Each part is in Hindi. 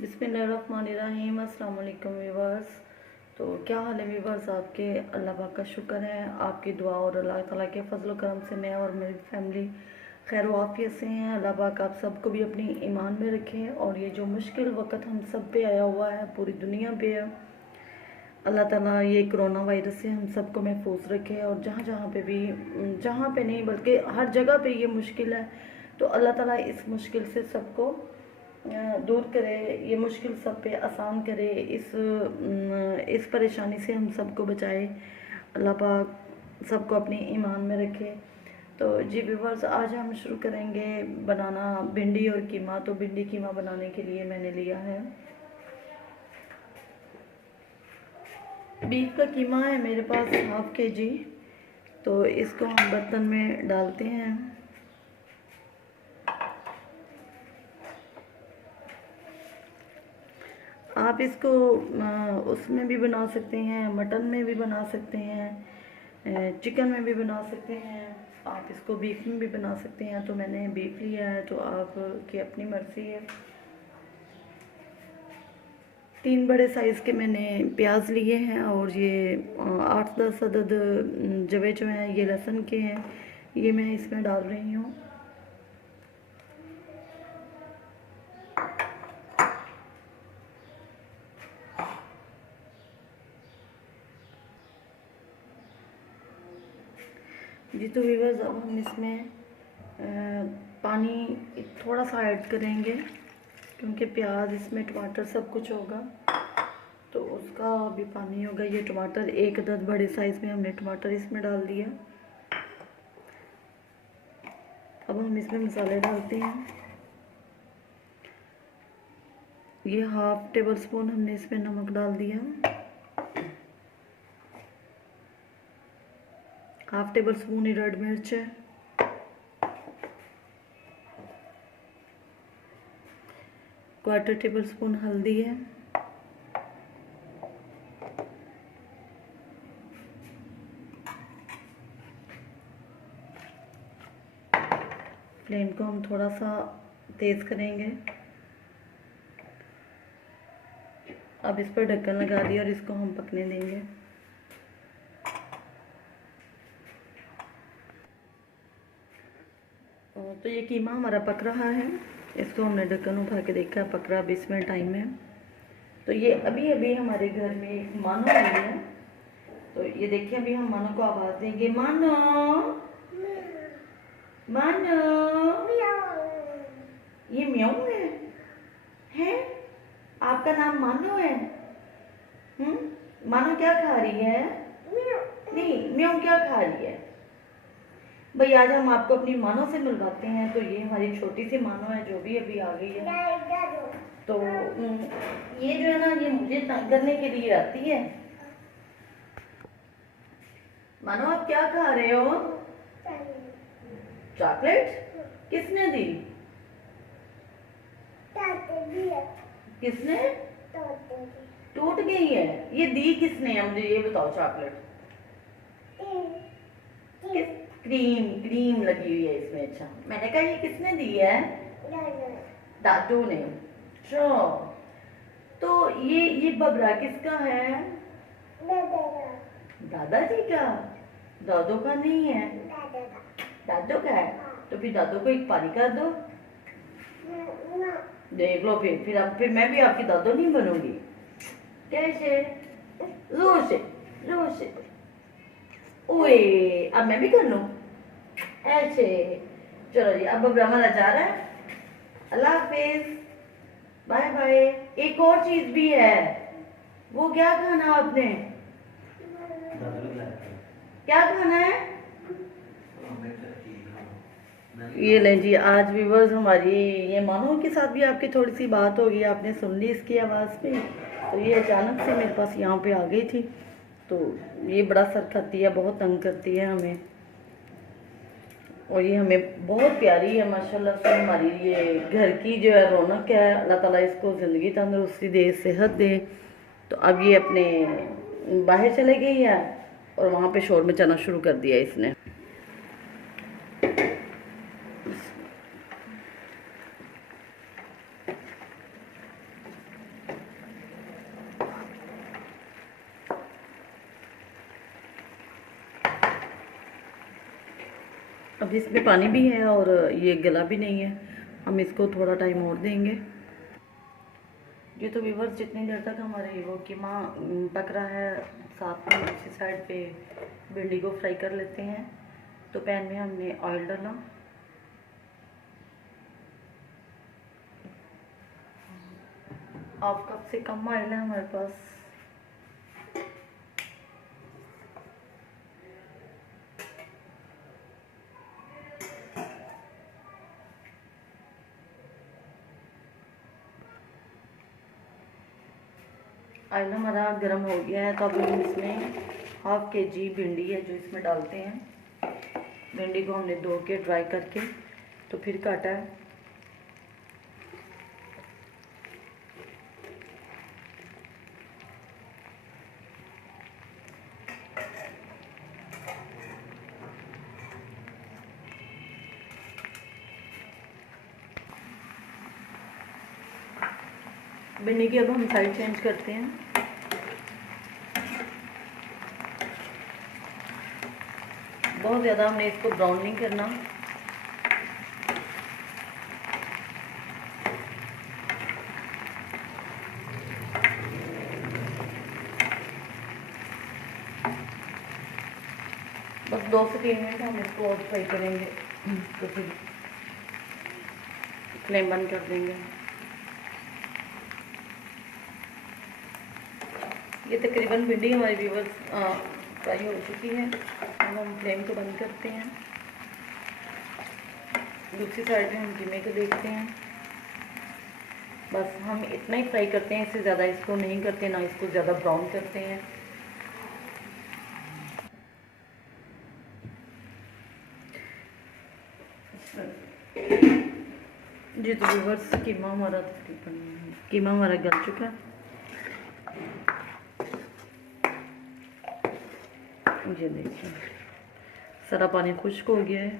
बिस्मिल्लाहिर्रहमानिर्रहीम। अस्सलाम वालेकुम व्यूवर्स। तो क्या हाल है व्यूवर्स आपके? अल्लाह पाक का शुक्र है, आपकी दुआ और अल्लाह ताला के फजल करम से मैं और मेरी फैमिली खैर वाफियत से हैं। अल्लाह पाक आप सबको भी अपनी ईमान में रखें और ये जो मुश्किल वक्त हम सब पे आया हुआ है, पूरी दुनिया पे है, अल्लाह ताला ये कोरोना वायरस से हम सबको महफूज रखे और जहाँ जहाँ पे भी, जहाँ पे नहीं बल्कि हर जगह पे ये मुश्किल है, तो अल्लाह ताला इस मुश्किल से सबको दूर करे, ये मुश्किल सब पे आसान करे, इस परेशानी से हम सबको बचाए, अल्लाह पाक सबको अपनी ईमान में रखे। तो जी व्यूवर्स, आज हम शुरू करेंगे बनाना भिंडी और कीमा। तो भिंडी कीमा बनाने के लिए मैंने लिया है बीफ का कीमा है मेरे पास 1/2 kg। तो इसको हम बर्तन में डालते हैं। आप इसको उसमें भी बना सकते हैं, मटन में भी बना सकते हैं, चिकन में भी बना सकते हैं, आप इसको बीफ में भी बना सकते हैं। तो मैंने बीफ लिया है, तो आपकी अपनी मर्ज़ी है। 3 बड़े साइज़ के मैंने प्याज लिए हैं और ये 8-10 अदद जवे जो हैं ये लहसुन के हैं, ये मैं इसमें डाल रही हूँ। जी तो व्यूअर्स, अब हम इसमें पानी थोड़ा सा ऐड करेंगे क्योंकि प्याज इसमें टमाटर सब कुछ होगा, तो उसका भी पानी होगा। ये टमाटर 1 अदद बड़े साइज़ में हमने टमाटर इसमें डाल दिया। अब हम इसमें मसाले डालते हैं। ये 1/2 टेबल स्पून हमने इसमें नमक डाल दिया, 1/2 टेबल स्पून ही रेड मिर्च है, 1/4 टेबल स्पून हल्दी है, फ्लेम को हम थोड़ा सा तेज़ करेंगे। अब इस पर ढक्कन लगा दिया और इसको हम पकने देंगे। तो ये कीमा हमारा पक रहा है, इसको हमने ढक्कन उठा के देखा, पक रहा। 20 मिनट टाइम है। तो ये अभी अभी हमारे घर में एक मानो आई है, तो ये देखिए अभी हम मानो को आवाज़ देंगे, मानो मानो। ये म्याऊ है? आपका नाम मानो है? मानो क्या खा रही है? नहीं, म्याऊ क्या खा रही है? भाई आज हम आपको अपनी मानो से मिलवाते हैं। तो ये हमारी छोटी सी मानो है जो भी अभी आ गई है। तो ये जो है ना, ये मुझे तंग करने के लिए आती है। मानो आप क्या खा रहे हो? चॉकलेट? किसने दी? किसने? टूट गई है? ये दी किसने है मुझे ये बताओ। चॉकलेट क्रीम लगी हुई है इसमें। अच्छा, मैंने कहा ये किसने दी है? दादू ने। अच्छा, तो ये बबरा किसका है? दादाजी का? दादू का नहीं है? दादू का है। तो फिर दादू को एक पारी कर दो। देख लो, फिर मैं भी आपकी दादू नहीं बनूंगी। कैसे? जोर से, जोर से। ओए, अब मैं भी कर लूं ऐसे? चलो जी, अब हमारा जा रहा है। अल्लाह हाफिज, बाय बाय। एक और चीज भी है, वो क्या खाना आपने? क्या खाना है? ये लें जी। आज व्यूवर्स हमारी ये मानो के साथ भी आपकी थोड़ी सी बात होगी, आपने सुन ली इसकी आवाज़ पे। तो ये अचानक से मेरे पास यहाँ पे आ गई थी। तो ये बड़ा सर खाती है, बहुत तंग करती है हमें, और ये हमें बहुत प्यारी है माशाल्लाह से। हमारी ये घर की जो है रौनक है। अल्लाह ताला इसको ज़िंदगी तंदुरुस्ती दे, सेहत दे। तो अब ये अपने बाहर चले गई है और वहाँ पे शोर मचाना शुरू कर दिया इसने। अब इसमें पानी भी है और ये गला भी नहीं है, हम इसको थोड़ा टाइम और देंगे। ये तो व्यूअर्स जितनी देर तक हमारे वो कीमा पक रहा है, साथ में दूसरी साइड पे भिंडी को फ्राई कर लेते हैं। तो पैन में हमने ऑयल डाला, हाफ कप से कम ऑयल है हमारे पास। ऑयल हमारा गर्म हो गया है, तो अब हम इसमें हाफ केजी भिंडी है जो इसमें डालते हैं। भिंडी को हमने धो के ड्राई करके तो फिर काटा है। भिंडी की अब हम साइड चेंज करते हैं। बहुत ज़्यादा हमने इसको ब्राउन नहीं करना। बस 2 से 3 मिनट हम इसको और फ्राई करेंगे, तो फिर फ्लेम बंद कर देंगे। ये तकरीबन भिंडी हमारी व्यूअर्स फ्राई हो चुकी है। अब हम फ्लेम को बंद करते हैं। दूसरी साइड में हम कीमे को देखते हैं। बस हम इतना ही फ्राई करते हैं, इससे ज़्यादा इसको नहीं करते, ना इसको ज़्यादा ब्राउन करते हैं। जी तो व्यूअर्स कीमा हमारा गल चुका है। ये देखिए सारा पानी खुश्क हो गया है।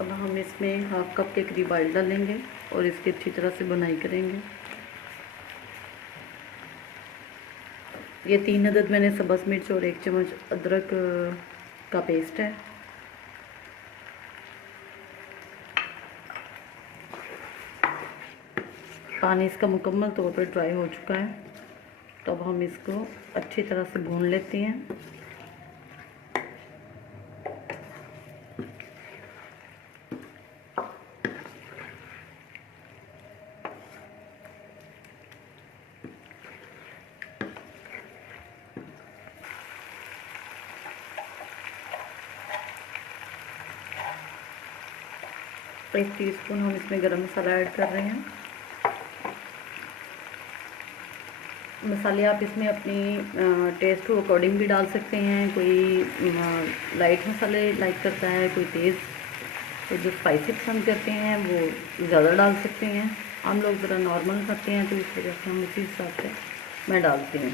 अब हम इसमें हाफ कप के करीब ऑयल डालेंगे और इसकी अच्छी तरह से बुनाई करेंगे। ये 3 अदद मैंने सब्ज़ मिर्च और 1 चम्मच अदरक का पेस्ट है। पानी इसका मुकम्मल तौर पर ड्राई हो चुका है, तो अब हम इसको अच्छी तरह से भून लेते हैं। तो 1 टीस्पून हम इसमें गरम मसाला ऐड कर रहे हैं। मसाले आप इसमें अपनी टेस्ट के अकॉर्डिंग भी डाल सकते हैं। कोई लाइट मसाले लाइक करता है, कोई तेज़, तो जो स्पाइसी पसंद करते हैं वो ज़्यादा डाल सकते हैं। हम लोग ज़रा नॉर्मल खाते हैं, तो इस वजह से हम उसी हिसाब से मैं डालती हूँ।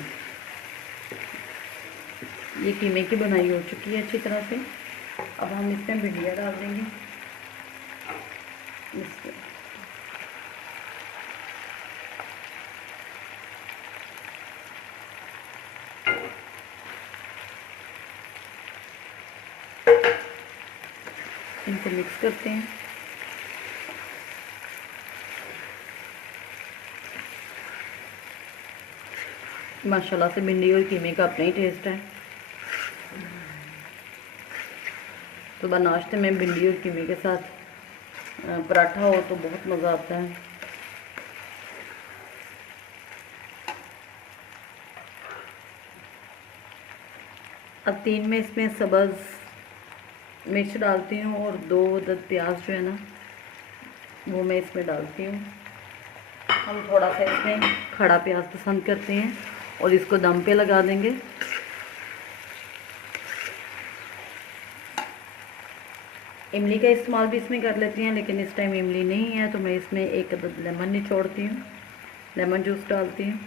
ये कीमे की बनाई हो चुकी है अच्छी तरह से। अब हम इसमें भिंडियाँ डाल देंगे। इनको मिक्स करते हैं। माशाल्लाह से भिंडी और कीमे का अपना ही टेस्ट है। सुबह नाश्ते में भिंडी और कीमे के साथ पराठा हो तो बहुत मज़ा आता है। अब 3 में इसमें सब्ज़ मिर्च डालती हूँ और 2 अदद प्याज जो है ना वो मैं इसमें डालती हूँ। हम थोड़ा सा इसमें खड़ा प्याज पसंद करते हैं और इसको दम पे लगा देंगे। इमली का इस्तेमाल भी इसमें कर लेती हैं, लेकिन इस टाइम इमली नहीं है, तो मैं इसमें 1 अदद लेमन निचोड़ती हूँ, लेमन जूस डालती हूँ।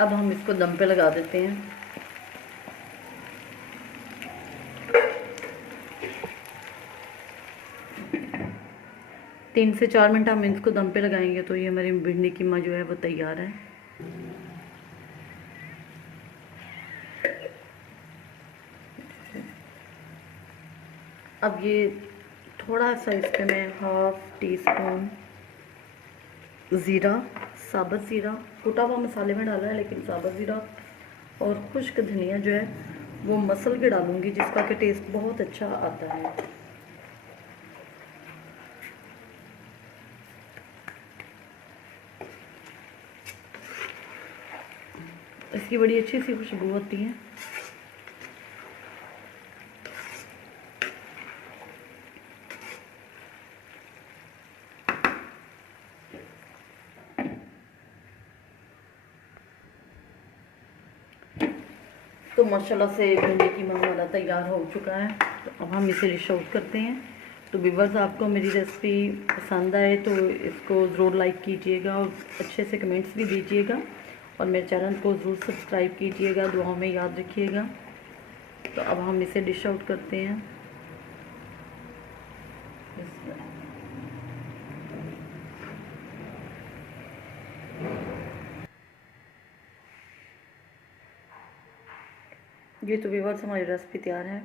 अब हम इसको दम पे लगा देते हैं। 3 से 4 मिनट हम इसको दम पे लगाएंगे तो ये हमारी भिंडी कीमा जो है वो तैयार है। अब ये थोड़ा सा इस पे मैं 1/2 टीस्पून ज़ीरा, साबुत ज़ीरा, कुटा हुआ मसाले में डाला है लेकिन साबुत ज़ीरा और खुश्क धनिया जो है वो मसल के डालूंगी, जिसका कि टेस्ट बहुत अच्छा आता है। इसकी बड़ी अच्छी सी खुशबू होती है। तो माशाल्लाह से भिंडी कीमा हमारा तैयार हो चुका है। तो अब हम इसे डिश आउट करते हैं। तो व्यूअर्स, आपको मेरी रेसिपी पसंद आए तो इसको ज़रूर लाइक कीजिएगा और अच्छे से कमेंट्स भी दीजिएगा और मेरे चैनल को ज़रूर सब्सक्राइब कीजिएगा, दुआओं में याद रखिएगा। तो अब हम इसे डिश आउट करते हैं। ये तो व्यूअर्स हमारी रेसिपी तैयार है।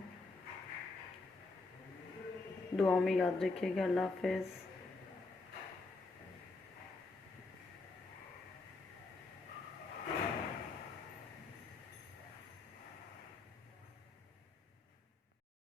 दुआओं में याद रखिएगा। अल्लाह हाफ़िज़।